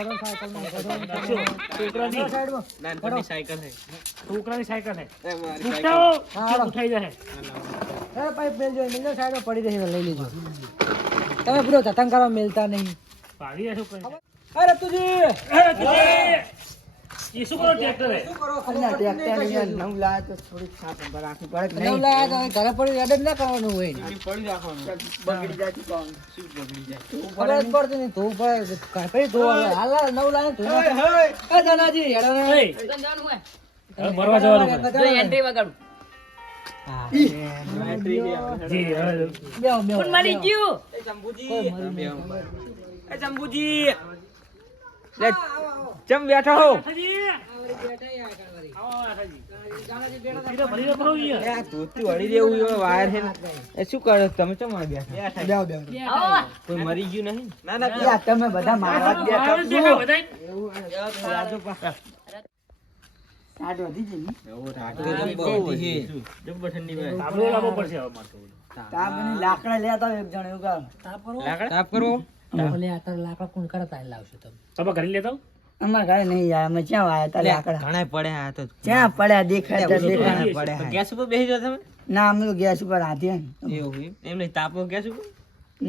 પડો સાયકલ માં પડો છોકરાની નાનપણની સાયકલ હે છોકરાની સાયકલ હે મારી ઉઠાવો સાયકલ. ઉઠાઈ જાય અરે ભાઈ મેલજો મેલજો સાઈડ માં પડી રહી લઈ લેજો તમે પૂરો ધતંગ કરવા મેલતા નહીં ભાગી જશો અરે તુજી ये શું કરો ટ્રેક્ટર હે અલ્યા ટ્રેક્ટર અહીંયા નવ લાયા તો થોડી છાપ પર રાખવી પડે કે નવ નહીં? લાયા તો ઘરે પડી રેડ ના કરવાનું હોય પડી રાખવાનું બગડી જાય તો કોણ? શું બગડી જાય ખબર જ પડતી નહીં ધોવું પડે કાપી ધોવા હાલ નવ લાયા ધોવા એ દાદાજી હેડો ને હવે મરવા જવાનું જો એન્ટ્રી વગાડું જી બેવ બેવ કોણ મરી ગયું એ શંભુજી લે ચમ બેઠો હો આ ધોતી વળી દેવું એ વાયર હે ને. એ શું કરો તમે ચમ આ બેઠા બેવ બેવ આવો કોઈ મરી ગયું નહીં ના ના યા તમે બધા મારવા જ બેઠા છો. સાડો વધી જઈ ને? તાપની લાકડા લેતા આવો એક જણ એવું કામ. તાપ કરવો ઓલે આતર લાકડા કોણ કરતા લાવશો તમે ઘરે લેતા અમારા ઘરે નહીં યાર અમે ક્યાં વાયા તા લાકડા ઘણા પડે આ તો ક્યાં પડ્યા દેખાતા દેખાતા ગેસ ઉપર બેસી જાવ તમે ના અમે તો ગેસ ઉપર હાથીએ ને. એવું એમ નહીં તાપો ગેસ ઉપર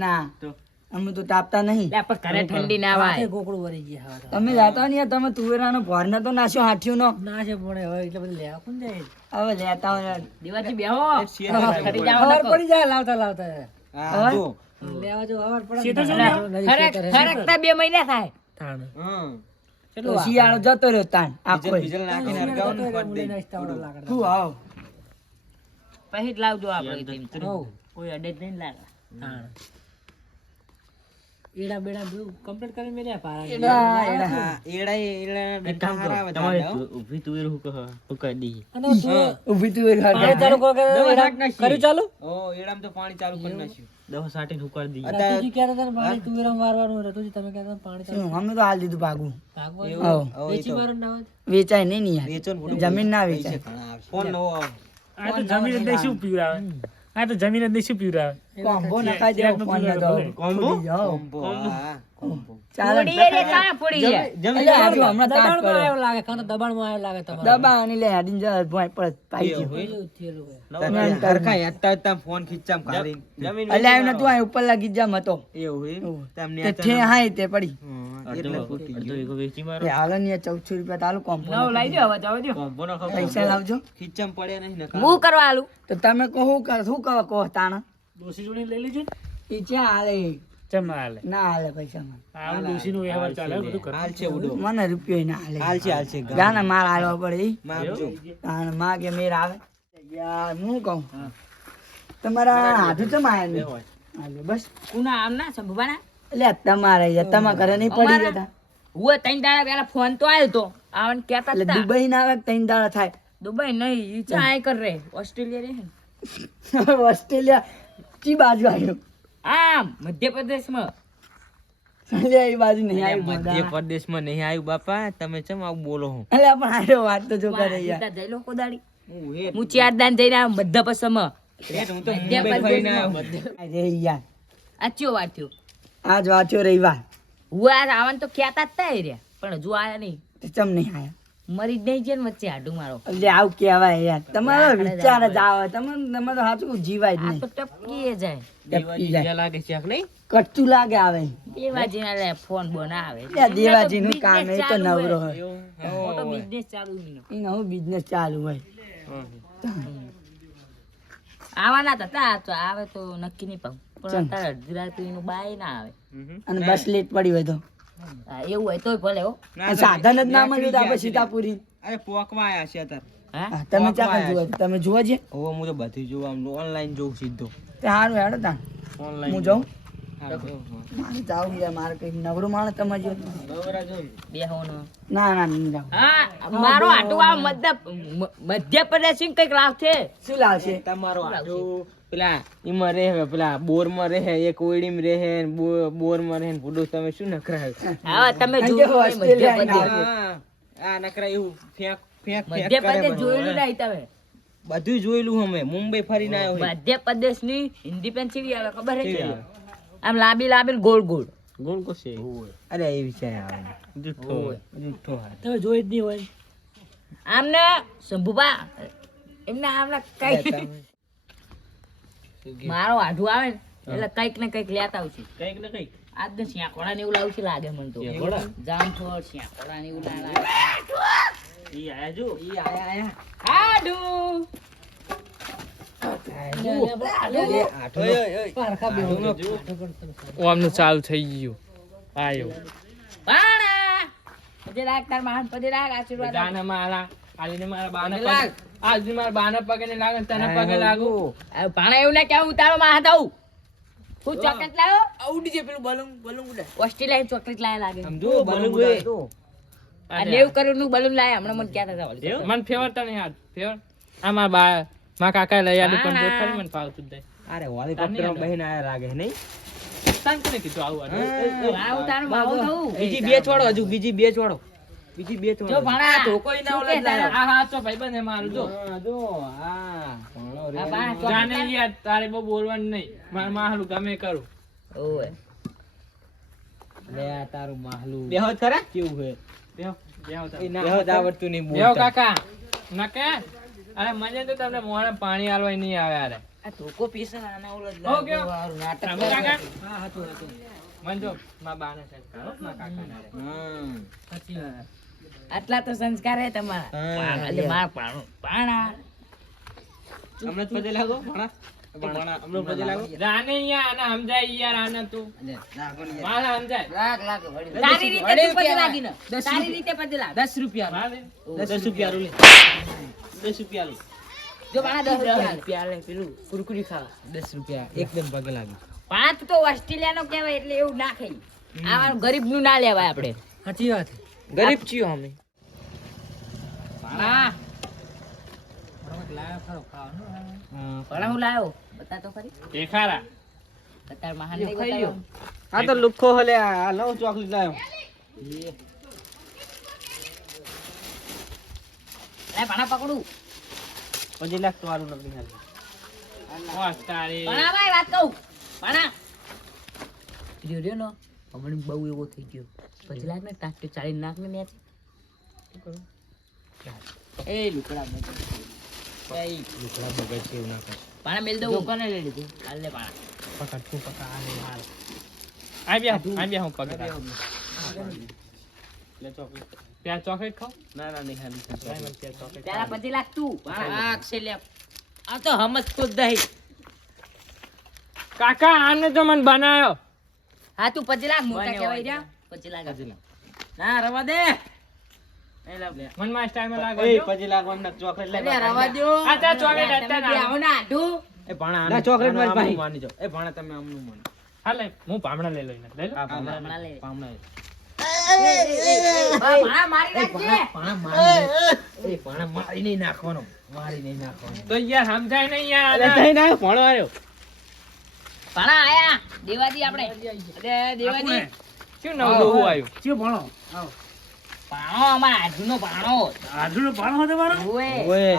ના તો અમે તો તાપતા નહીં. લે પણ ઘરે ઠંડી ના વાય ગોકળું વરી ગયા હવે તમે જાતા ને યાર તમે તુવેરાનો ભોર ન તો નાખ્યો હાથીઓ નો ના છે પણ હવે એટલે બધું લેવા કોણ જાય હવે લેતા હોય યાર. દીવાજી બેહો શેર ખરી જાવ ખબર નકો. પડી જાય લાવતા લાવતા હા જો લેવા જો ખબર પડે ખરેખતા 2 મહિના થાય થાણ હા તો શિયાળો જતો રહ્યો તાન આખો ડીઝલ નાખીને હરગાવાનું કરી દે શું આવ પછી જ લાવજો આપણે તેમ. હોવ કોઈ અડે જ નહીં લાગે થાણ એડા બેડા બધું કમ્પ્લીટ કરી મેલ્યા પારા હા એડા ઊભી તુવેર હું કહી દી અને તું ઊભી તુવેર પાણી ચાલુ કરો કે કર્યું ચાલુ ઓ એડામાં તો પાણી ચાલુ કરી નાખ્યું દવા સાટીને હુકાર દી અને તુજી કહેતા હતા ને પાણી તુવેરા મારવાનું હતું તુજી તમે કહેતા હતા પાણી ચાલુ અમે તો હાલ દીધું ભાગું ભાગવાનું આવો. વેચી મારો ના હોય વેચાય નહીં ને યાર વેચો ને જમીન ના વેચાય ફોન નવો આવે આ તો જમીન જ શું પીવરાવે આ તો જમીન જ શું પીવરાવે કોમ્બો નખાઈ દેવો ફોન ન તો કોમ્બો ફૂટી જાઓ. કોમ્બો હા કોમ્બો ચાલે ફોડી એટલે કાં ફોડી જાય એટલે આ જો હમણાં તાપ દબાણમાં પડ્યો. આવ્યો લાગે કાનો દબાણમાં આવ્યો લાગે તમારે દબાણ લે હાડીને જાય ભોંય પડે પાઈ ગયો. એવું થયેલું હોય. હરખાય હતા ફોન ખીચામ કાઢી જમીન એટલે આવ્યું નતું આ ઉપર લાગી જામ હતો એવું તમને તે ઠે હાય તે પડી એટલે ફૂટી ગયું વેચી મારો એ હાલો ને 1400 રૂપિયા તાલું કોમ્બો નવ લઈ જાવ હવે જાવ દો કોમ્બો નો પૈસા લાવજો ખીચામ પડ્યા નહીં ને હું કરવા આલું તો તમે કહો શું કહો તાણા ડોસી જોડી લઈ લેજો ઈ ક્યાં હાલે ચમ ના હાલે ના હાલે પૈસા મને આ ડોસી નું વ્યવહાર ચાલે બધું કરે હાલ છે ઉડો મને રૂપિયો ના હાલે હાલ છે જાને માર હાલવા પડે ઈ માપજો તાણ માં કે મેર આવે યાર હું કહું તમારા હાથું ચમ આયા નહીં હાલે બસ કુના આમ ના સંભવાના એટલે તમારે યાર તમારા ઘરે નહીં પડી જતા હું 3 દાડા પહેલા ફોન તો આવ્યો તો આવન કહેતા એટલે હતા દુબઈ ના આવે 3 દાડા થાય દુબઈ નહીં ઈ ચા આય કર રે ઓસ્ટ્રેલિયા રે ઓસ્ટ્રેલિયા ચી બાજુ આવ્યો આમ મધ્યપ્રદેશમાં અલ્યા એ બાજુ નહીં આવ્યું મધ્ય પ્રદેશમાં નહીં આવ્યું બાપા તમે ચમ આવું બોલો હું એટલે પણ આયો વાત તો જો કરે યાર જઈ લો કોદાડી હું હેઠ હું 4 દાન જઈને આવ્યો મધ્યપ્રદેશમાં હું તો મુંબઈ ફરીને આવ્યો અરે યાર આચ્યો વાત થયો આજ વાંચ્યો રવિવાર હું આ આવન તો કહેતા જ તા રે પણ હજુ આયા નહીં તો ચમ નહીં આયા મરી જ નહીં છે ને વચ્ચે હાડું મારો એટલે આવું કહેવાય યાર તમારો વિચાર જ આવે તમે તો સાચું જીવાય જ આ નહીં તો ટપકી જાય ટપકી જાય. લાગે છે નહીં કચ્ચું લાગે આવે દેવાજી ના લે ફોન બોન આવે ત્યાં દેવાજી નું કામ એ તો નવરો હોય મોટો બિઝનેસ ચાલુ એનો. એ નવું બિઝનેસ ચાલુ હોય આવવાના તો હતા તો આવે તો નક્કી નહીં પાઉં પણ ચમ. અત્યારે અડધી રાત એનું બાય ના આવે અને બસ લેટ પડી હોય તો હા, એવું હોય તોય ભલે હો આ સાધન જ ના મળ્યું તો આપણે સીતાપુરી અરે પોકવા આયા છે અત્યારે હા હા, તમે ચાકર જુઓ છો? તમે જુઓ છે હવે હું તો બધું જોઉં આમ ઓનલાઈન જોઉં સીધો તે સારું હેડો તા ઓનલાઈન હું જાઉં હા, મારે જાવું યાર મારે કઈ નવરું માણસ તમે જો બરોબર જો બેહોનો ના ના નહીં જાઉં હા મારો આટો આ મધ્યપ્રદેશ કઈક લાવ છે શું લાવશે તમારો આટો પેલા ઈમાં રહે પેલા બોરમાં રહે એક ઓઈડીમાં રહે ને બોરમાં રહે ને ભૂડું તમે શું નકરા હા તમે જો જોયું ઓસ્ટ્રેલિયા મધ્યપ્રદેશ ના. આ નકરા એવું ફેંક ફેંક ફેંક કરે મધ્યપ્રદેશ બધું. જોયેલું નહીં તમે બધું જોયેલું અમે મુંબઈ ફરીને આવ્યો હોય. મધ્યપ્રદેશ ની હિન્દી પેન ચીવી આવે ખબર કેવી છે આવે? આમ લાંબી લાંબી ગોળ ગોળ ગોળ કોશે અરે એ વિચાર આવે જુઠ્ઠો જુઠ્ઠો હાય તમે જોઈ જ નહીં હોય. આમને શંભુબા એમને આમના કઈ મારો આઢું આવે ને એટલે કઈક ને કઈક લેતા આવશે. કઈક ને કઈક આજ તો શિયાકોડા ને એવું લાવશે લાગે મને તો. શિયાકોડા? જામફળ શિયાકોડા ને એવું લાગે. ઈ આયા જો ઈ આયા આઢું પારખા બેહો. ઓમનું ચાલુ થઈ ગયું આયો પાણા પજે રાખ તાર મહાન પજે રાખ આશીર્વાદ આપ. દાના મારા આલીને મારા બાના પગે લાગ. પગ આજની મારા બાના પગે ને લાગે તને પગે લાગુ આ પાણા એવું ના કેવું ઉતારો માં હાથ આવું. હું ચોકલેટ લાવ્યો આવડી છે પેલું બલૂન બલૂન ઉડે ઓસ્ટ્રેલિયા ચોકલેટ લાયા લાગે. સમજો બલૂન એ આ નેવું કરોડ નું બલૂન લાયા હમણાં મને ક્યાં હતા મન ફેવરતા નહીં યાર ફેવર આ મારા બા મારા કાકા લઈ આલી પણ રોજ ફરી મને ફાવતું જ નહીં અરે હેલિકોપ્ટર બહીને આયા લાગે નહીં તાન કોને કીધું આવું આ ઉતારો માં આવું થવું. બીજી બે છોડો હજુ બીજી બે છોડો બીજી બે છોડો જો ભાણા તો કોઈ ના શું ઓલા કે તારા? આ હા તો ભાઈબંધ હે મારું જો હા જો હા ભણો રે આ ભાણા ચોકલેટ જાને લાયા? યાર તારે બહુ બોલવાનું નહીં મારે મારું ગમે કરું ઓવે. લે આ તારું માહલું બેહો ખરા કેવું હે બેહો બેહો એ ના આવડતું નહીં બેહો કાકા ના કે અરે મને તો તમને મોઢે પાણી આલવાય નહીં આવે યાર આ ધોકો પીસે ને આના ઓલો જ હો લાગે. ગયો. વારું નાટક તમે કરે. કાકા હા હાચું હાચું. મન જો મારા બાને સાહેબ કરો મારા કાકા ના રે હમ સાચી વાત. આટલા તો સંસ્કાર હે તમારા. હા. એટલે માર પાણું પાણા હમણાં જ પજે લાગો ભણા ભણા હમણાં પજે લાગો રાને યાર આને સમજાય યાર આને તું મારા સમજાય લાગ લાગ વળી. તારી રીતે તું પગે લાગી ને. તારી રીતે પગે લાગ. 10 રૂપિયા મારે 10 રૂપિયા લે 10 રૂપિયા લે જો પાણા 10 રૂપિયા લે પેલું કુરકુરી ખાવા. 10 રૂપિયા એકદમ પગે લાગે પાંચ તો ઓસ્ટ્રેલિયા નો કહેવાય એટલે એવું ના ખાઈ. આ ગરીબ નું ના લેવાય આપણે. સાચી વાત. ગરીબ છીએ અમે પાણા લાયા ખરો ખાવાનું. પાણા હું લાયો બતા તો ખરી. દેખારા તાર મહાન નહીં બતાવ્યો. આ તો લુખો હલે આ લઉં ચોકલેટ લાયો લે પાણા પકડું. 5 લાખ તો આરું નકલી હાલ વાહ તારી પાણા ભાઈ વાત કહું. પાણા રહ્યો નો હમણાં બહુ એવો થઈ ગયો. 5 લાખ ને ટાંક 40 નાખ ને મેચ. એ લુકડા મેચ. લુખડા બગડ છે એવું ના કર પાણા મેલ દઉં. કોને લઈ લીધું? હાલ લે પાણા. પકડ તું પકડ આ લે હાલ આ બે હું પગ લે ચોકલેટ ત્યાં ચોકલેટ ખાવ ના ના નહીં હાલ ભાઈ મને ત્યાં ચોકલેટ પેલા 5 લાખ તું. પાણા છે લે. આ તો હમજતો જ નહીં. કાકા આને તો મને બનાયો હા તું 5 લાખ મોટા બન્યો કહેવાય હોય. રહ્યા 5 લાખ. ના રવા દે. એ લાવ લે. મન માં સ્ટાઈલ માં લાગો એ 5 લાખ વાળા ચોકલેટ લે અરે રવા દો. આ ત્યાં ચોકલેટ હતા તમે ના. આવો ને આઢું. એ ભાણા ના ચોકલેટ મારી ભાઈ માની જાઓ એ ભાણા તમે આમનું માનો હા લે હું પામણા લઈ લો લઈ લો આ ભામણા લે. ભામણા ભાણા મારી નાખજે. ભાણા મારી એ ભાણા મારી નહીં નાખવાનો મારી નહીં નાખવાનો તો યાર સમજાય નહીં યાર અરે થઈ ના ભાણો આવ્યો ભાણા આયા. દેવાજી આપણે. અરે દેવાજી. શું નવું ડોહું આવ્યું ચિયો ભણો. ભાણો અમારા આઢુનો ભાણો. આધુનો ભણો હતો મારો. ઓએ. ઓય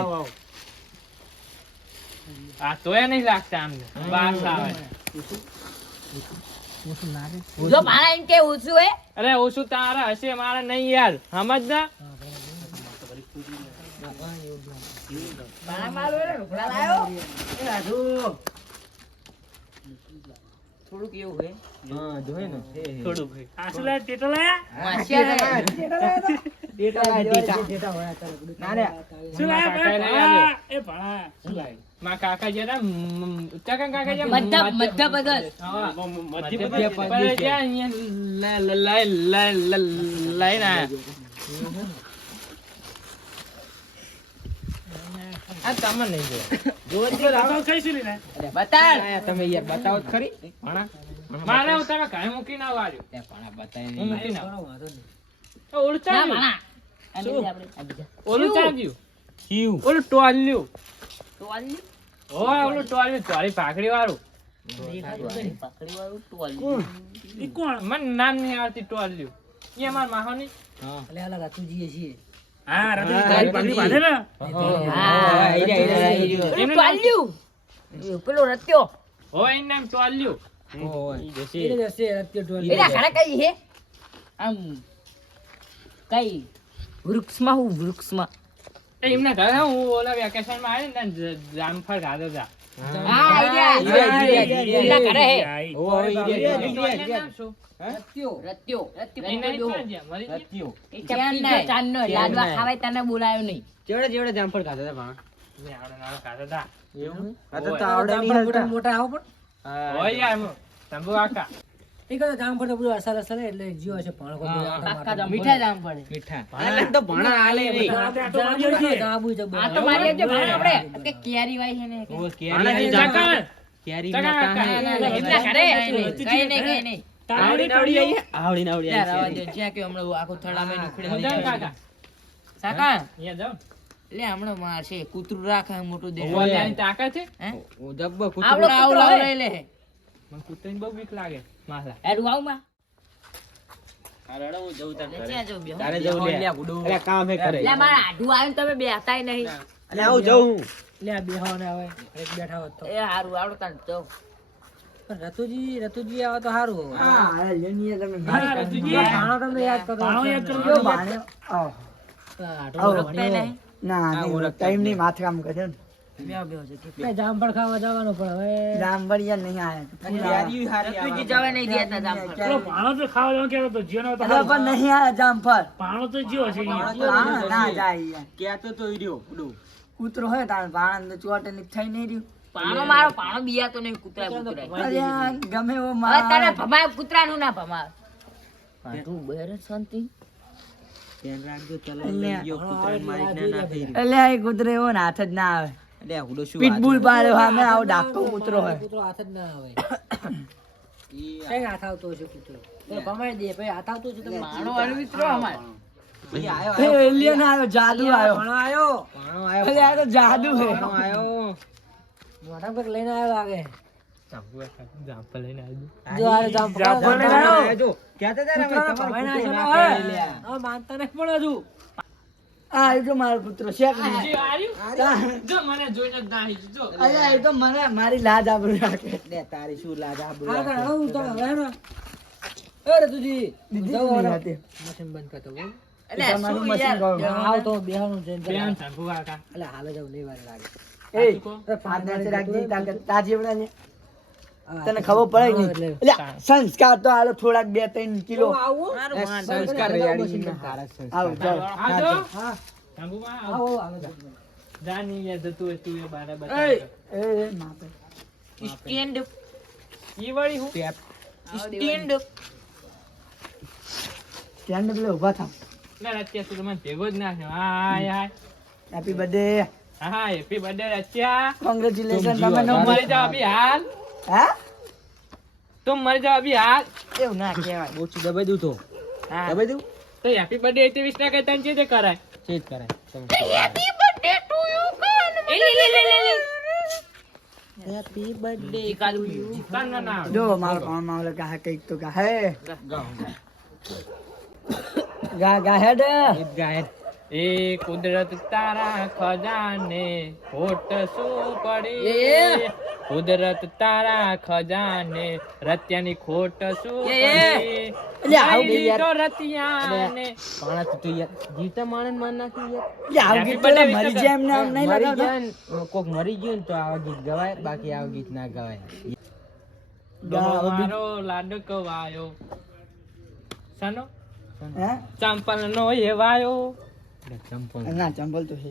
આ તોય નહીં લાગતા આમને બાસ આવે જો ભાણા એમ કે ઓછું હે. અરે ઓછું તારા હશે મારે નહીં યાર સમજ ના ભાણા મારો રે ઢોકળા લાયો. એ આધુ થોડુંક એવું હે. હા જોઈ ને થોડું ભાઈ આસુ લાયા ટેટો લાયા. હોશિયાર હે. ના રે શું લાયા કાકા લઈ ભાઈ? આવ્યો. એ ભણા. શું લાયા? મારા કાકા જરા ઉત્તરાખંડ કાકા જે મધ્ય પ્રદેશ. હા, મધ્ય મધ્ય પ્રદેશ. પ્રદેશ જ્યાં અહીંયા લઈને આયા. આ તમે નહીં જોયા. બતાવો કઈ શું લઈને? બતાડ. આયા તમે યાર બતાવો તો ખરી ભાણા મારે હું તમે ઘરે મૂકીને આવ્યો. એ ભાણા બતાવી હું મૂકીને કરો આવ્યો. વાંધો નહીં. તો ઓલું ના ચાલ્યું. ભાણા. આ શું? લીધે આપણે આ બીજા. ઓલું ચાલ્યું. જીવ ઓલું ટોલ્યું. તો આલી. ઓય ઓલું ટોલ્યું ચોરી ભાખરી વાળું. પકડી વાળું તો આલી. ઈ કોણ? મને નામ નહીં આવતી ટોલ્યું. એ અમાર માહોની. હા અલે અલા રાતુજીએ છીએ. હા, તારી પાઘડી બાંધે ને? હા. ઈ રહ્યા. પેલું ટોલ્યું. એ પેલો રત્યો. હોય એનું નામ ટોલ્યું. એ જશે રત્યો ઢોલ એના ઘરે કઈ હે આમ કઈ વૃક્ષમાં હું વૃક્ષમાં એમના ઘરે હું ઓલા વેકેશનમાં આવ્યો ને જામફળ ખાધો હતા. હા એના ઘરે હે રત્યો એ ચાંદનો લાડવા ખાવાય તને બોલાયો નહીં જેવડે જામફળ ખાધા હતા ભાણા. ખાધા હતા. મોટા આવો પણ હોય યાર તંબુ કાકા. એ કહો જામફળ તો બધું અસર અસર એટલે જીવો છે ભણ કોઈ મીઠા જામ પડે મીઠા. ભાણા તો ભાણા હાલે નહીં. જાબુ છે આ તો મારી જે ભાણ આપણે કે કેરી વાય છે ને ઓ કેરી ચાકા. કેરી ના કાહે. એમના ઘરે કઈ નહીં આવડી આવડી રવા દે જ્યાં કે હમણાં આખો થડામાં નીકળે કાકા. સાકા અહીંયા જાવ. લે હમણાં મારશે કૂતરું રાખે મોટું દે ઓલાની તાકાત છે. હે ઓ જબ્બર કૂતરો. આવડો આવડો લઈ લે મને કૂતરાની બહુ બીક લાગે. માસલા. એડું આવ માં અરે હું જઉં તાર ઘરે. ત્યાં જો બે તારે જવું લે. અરે કામ હે કરે. લે મારા આડું આવીને તમે બેહતાય નહીં અરે આવું જઉં. લે આ બેહો ને હવે એક બેઠા હોત તો એ હારું આવડો તાર જો પણ રતુજી આવે તો સારું હા અરે લેનીએ તમે ભાણો તમને યાદ કરો જો ભાણે આવો આવો ના નહીં ટાઈમ નહીં માથે કામ કરે ને જામફળ ખાવા જવાનું પણ હવે જામવડિયા નહીં આયા રતુજી જવા નહીં દેતા જામ અરે પણ નહીં આયા જામફળ હા ના જાય કેતો તો ઈડ્યો ઉડો. કૂતરો હોય તાણ ભાણા ચોટે ની થઈ નહીં રહ્યું પાણો મારો પાણો બિયા તો નહીં કૂતરા અરે આ ગમે એવો હવે તને માર ભમાય કૂતરાનું ના ભમાય તું બેર શાંતિ ધ્યાન રાખજો. ચલો લઈ ગયો કૂતરાને મારી ના થઈ રહ્યો. એટલે આ કૂતરો એવો ને હાથ જ ના આવે અલે ઉડો શું પીટબુલ પાડ્યો સામે આવો ડાકો કૂતરો હોય કૂતરો હાથ જ ના આવે કઈ હાથ આવતો હશે કૂતરો તો ભમાઈ દે પછી હાથ આવતો છે તો પાણો અણવિત્રો અમાર એલિયન આવ્યો જાદુ આવ્યો ભણો આવ્યો ભાણો આયો. અરે આ તો જાદુ હે ભાણો આયો. મોટા કંઈક લઈને આવ્યો લાગે જામફળ લઈને આવ્યો. જો આ જામફળ લઈને આવ્યો જો કહેતા હતા ને અમે કૂતરાને તમારો ભમાઈ કૂતરો નાખ્યો ના ને, ખાય લે. હવે માનતા નથી પણ હજુ આ એ તો મારો કૂતરો શેક નહીં જો મને જોઈને જ ના હિંચજો. અરે એ તો મને મારી લાજ આબરૂ રાખે લે તારી શું લાજ આબરૂ હા રાખે. તો હું તો હવે ને એ રતુજી દીદી જાઓ કેવી હવે. હતી? મશીન બંધ કરતો બોલ એટલે તમારું શું મશીન યાર કહું. આવ તો બેહવાનું છે બેન શંભુ કાકા. એટલે હાલે જાવ લેવા લાગે એ હાથ નીચે રાખજે, તાજી વડા ને. તને ખબર પડે કે એટલે. નહીં? એટલે સંસ્કાર તો આલો થોડાક 2-3 કિલો આવું એ સંસ્કાર રેડી હારા સંસ્કાર. આવ જાવ આ જો. હા શંભુમાં આવ. આવો આવે છે. જા ની યાર જતું હોય તું એ બારે એ બતાવ. માપે સ્ટેન્ડ ઈ વળી હું ટેપ. સ્ટેન્ડ સ્ટેન્ડ પેલે ઊભા થાવ. લે અત્યારે તું મને ભેગો જ ના થયો. હાય હાય. હેપી બર્થડે હા હેપી બર્થડે રચ્યા. કોંગ્રેચ્યુલેશન તમે તું મરી જાવ અભી હાલ. હે તું મરી જાવ અભી હાલ. એવું ના કહેવાય. ઓછું દબાઈ દઉં તો. હા દબાઈ દઉં. તો હેપી બર્થડે 21 ના કઈ તને ચેતે કરાય. ચેત કરાય. હેપી બર્થડે ટુ યુ કાન લે હેપી બર્થડે કાલુ કાન ના આવે. જો મારો કામ આવલે કહે કઈક તો કહે ગા ગા હેડ ગીત ગાય. એ કુદરત તારા ખજાને ખોટ શું પડી. કુદરત તારા ખજાને રત્યાની ખોટ શું પડી. એટલે આવું લઈ યાર. લીધો રતિયાને. પાણા તું યાર જીવતા માણસ માર નાખી યાર. આવું ગીત પેલા મરી જાય એમને આમ નહીં મરી લગાવતા? જાય ને, કોક મરી ગયું ને તો આવા ગીત ગવાય, બાકી આવા ગીત ના ગવાય. મારો લાડકો વાયો સાનો હે ચંપલ નો હેવાયો. ચંપલ ના ચંપલ તો છે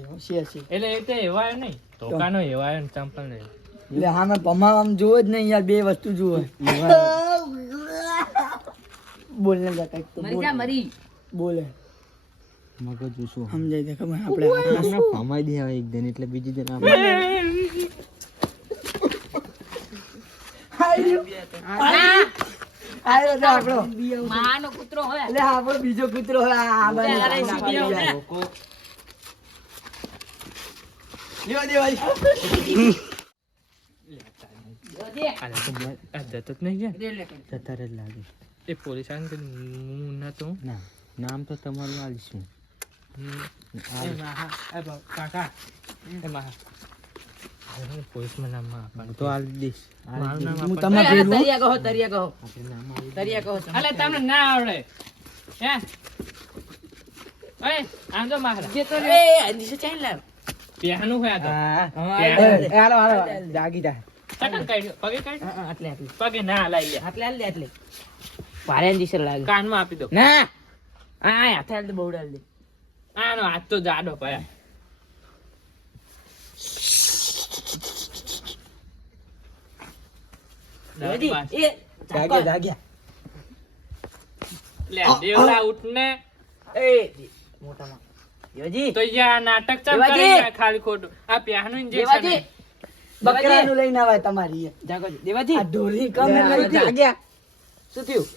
છે એટલે એ તો હેવાયો નહીં, ધોકાનો હેવાયો ને ચંપલ નહીં. એટલે હામે પમામ જોવો જ નહીં યાર, બે વસ્તુ જુઓ. બોલ ને જા કંઈક તો મરી બોલ. જા મરી બોલે મગજ શું સમજાય દે ખબર આપણે ફમાઈ દે હવે એક દિન એટલે બીજી દિન આયો તો આપણો માનો કૂતરો હોય એટલે આપણો બીજો કૂતરો હોય આ બાજુ અરે સીધી આવો ને. લ્યો દેવાળી જોજે. જતો જ નહીં રે લે કર. જતા જ લાગે. એ પોલીસ આને કે હું નતો. ના નામ તો તમારું આલીશું. કાકા એ માહા પોલીસમાં નામ આપવાનું તો હાલ દઈશ મારું નામ હું આપવાનું. તમને ભેગું તરિયા કહો અલે તમને ના આવડે હે ઓય આમ તો મારા એ નીચે ચાઈ લાવ પ્યાનું હોય આ તો હાલો હાલો જાગી જા ચકન કાઢ્યો પગે કાઢ આટલે પગે ના લાઈ લે આટલે ભારે દિશે લાગે કાનમાં આપી દો ના આ હાથે હાલ દે બહુ ડાલ દે આનો હાથ તો જાડો પડ્યા દેવાજી એ જાગ્યા જાગ્યા લે દેવલા ઉઠ ને એ મોટામાં દેવાજી તો યાર નાટક ચમ દેવાજી! કરી રહ્યા ખાલી ખોટું આ પ્યાનું ઇન્જેક્શન દેવાજી બકરાનું લઈને આવાય તમારી જાગો દેવાજી આ ઢોલી કમે લઈ જાગ્યા શું થયું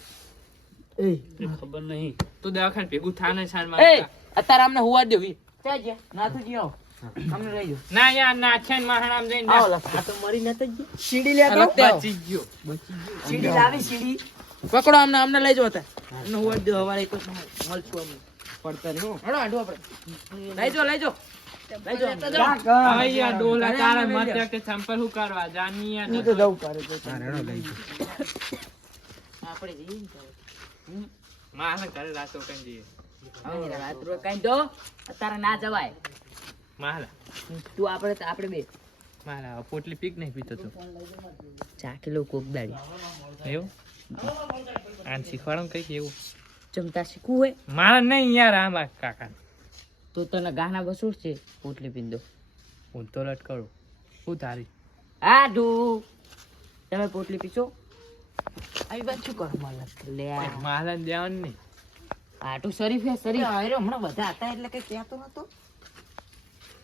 એ ખબર નહીં તું દવાખાને ભેગું થાને છાન એ માં અત્યારે અમને હુવા દો વી ચાલ ગયા નાથું જી આવો અમને રહી જાઓ ના યાર ના છે ને મહારામ જઈને આવો ના. લખો. આ તો મરી નતો જ ગયો. સીડી લેતો અલગ તે આવો. બચી ગયો સીડી લાવી સીડી પકડો અમને અમને લઈ જાઓ અત્યારે અમને હુવા દો હવારે એક જ મળશું અમને પડતર નું હડો આડું આપણે લઈ જાઓ લઈ જાઓ હવે યાર ડોલા અરે તારા અમે લઈ મત કે સંપર્ક હું કરવા જાની યાર હું તો જવું કરે તો આપણે જઈએ ને ત્યારે. મારા ઘરે રાતો કઈ જઈએ હવે રાત રોકાઈને તો અત્યારે ના જવાય મારા તું આપણે બે મારા પોટલી પીક નહીં પીતો તો ચાખી લો કોક દાડી એવું આન શીખવાડો કઈક એવું ચમતા શીખવું હોય મારા નહીં યાર આમાં કાકા તો તને ગાના વસૂડ છે પોટલી પીંદો હું તો લટકડું હું તારી આડું તમે પોટલી પીશો આવી વાત શું કરો માલક લે મારા દેવાનું નહીં આટું શરીફ હે શરીફ આયરો હમણાં બધા હતા એટલે કઈ કહેતો નતો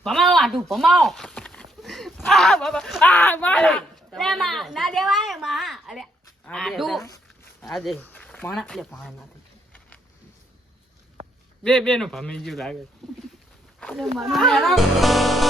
પમાવો આટું પમાવો આ બાબા આ મારા લે માં ના દેવાય માં અરે આટું આ દે પાણા લે પાણા ના દે બે નું ભમી ગયું લાગે અરે મને